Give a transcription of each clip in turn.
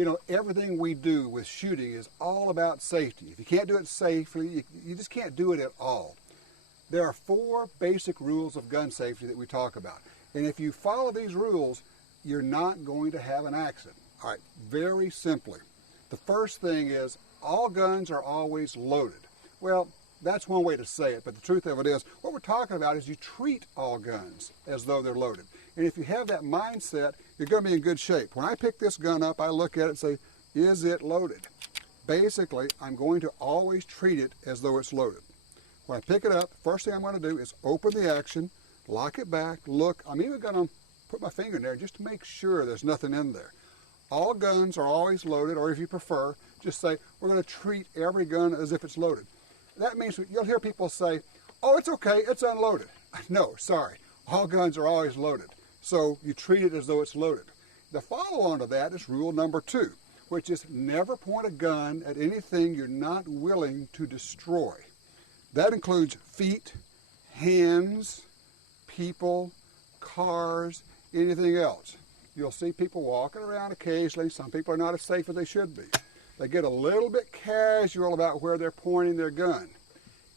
You know, everything we do with shooting is all about safety. If you can't do it safely, you just can't do it at all. There are 4 basic rules of gun safety that we talk about. And if you follow these rules, you're not going to have an accident. All right, very simply. The first thing is all guns are always loaded. Well, that's one way to say it, but the truth of it is, what we're talking about is you treat all guns as though they're loaded. And if you have that mindset, you're going to be in good shape. When I pick this gun up, I look at it and say, is it loaded? Basically, I'm going to always treat it as though it's loaded. When I pick it up, first thing I'm going to do is open the action, lock it back, look. I'm even going to put my finger in there just to make sure there's nothing in there. All guns are always loaded, or if you prefer, just say, we're going to treat every gun as if it's loaded. That means you'll hear people say, oh, it's okay, it's unloaded. No, sorry, all guns are always loaded. So you treat it as though it's loaded. The follow-on to that is rule number 2, which is never point a gun at anything you're not willing to destroy. That includes feet, hands, people, cars, anything else. You'll see people walking around occasionally. Some people are not as safe as they should be. They get a little bit casual about where they're pointing their gun.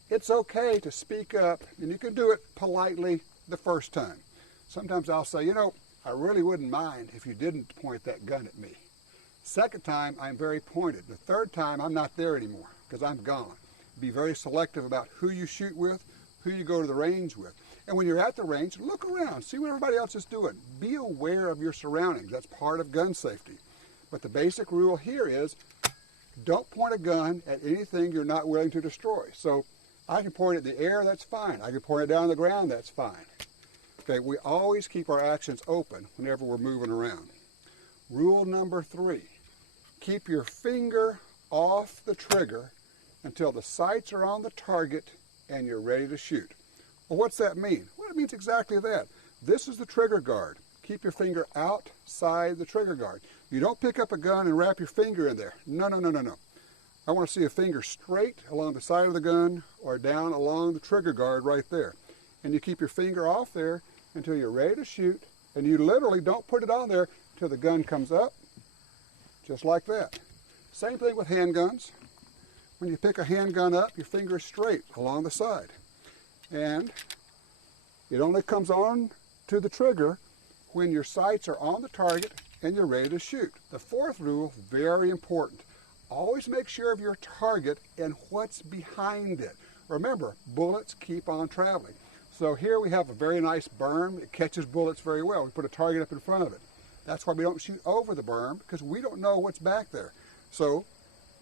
It's okay to speak up, and you can do it politely the first time. Sometimes I'll say, you know, I really wouldn't mind if you didn't point that gun at me. Second time, I'm very pointed. The third time, I'm not there anymore because I'm gone. Be very selective about who you shoot with, who you go to the range with. And when you're at the range, look around, see what everybody else is doing. Be aware of your surroundings. That's part of gun safety. But the basic rule here is don't point a gun at anything you're not willing to destroy. So I can point it in the air, that's fine. I can point it down on the ground, that's fine. Okay, we always keep our actions open whenever we're moving around. Rule number 3, keep your finger off the trigger until the sights are on the target and you're ready to shoot. Well, what's that mean? Well, it means exactly that. This is the trigger guard. Keep your finger outside the trigger guard. You don't pick up a gun and wrap your finger in there. No, no, no, no, no. I want to see a finger straight along the side of the gun or down along the trigger guard right there. And you keep your finger off there until you're ready to shoot, and you literally don't put it on there until the gun comes up, just like that. Same thing with handguns. When you pick a handgun up, your finger is straight along the side. And it only comes on to the trigger when your sights are on the target and you're ready to shoot. The 4th rule, very important. Always make sure of your target and what's behind it. Remember, bullets keep on traveling. So here we have a very nice berm. It catches bullets very well. We put a target up in front of it. That's why we don't shoot over the berm, because we don't know what's back there. So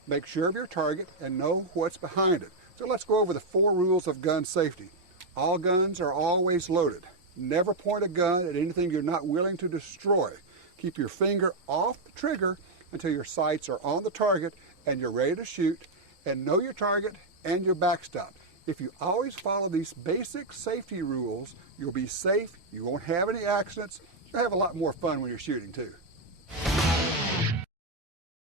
make sure of your target and know what's behind it. So let's go over the 4 rules of gun safety. All guns are always loaded. Never point a gun at anything you're not willing to destroy. Keep your finger off the trigger until your sights are on the target and you're ready to shoot, and know your target and your backstop. If you always follow these basic safety rules, you'll be safe, you won't have any accidents, you'll have a lot more fun when you're shooting too.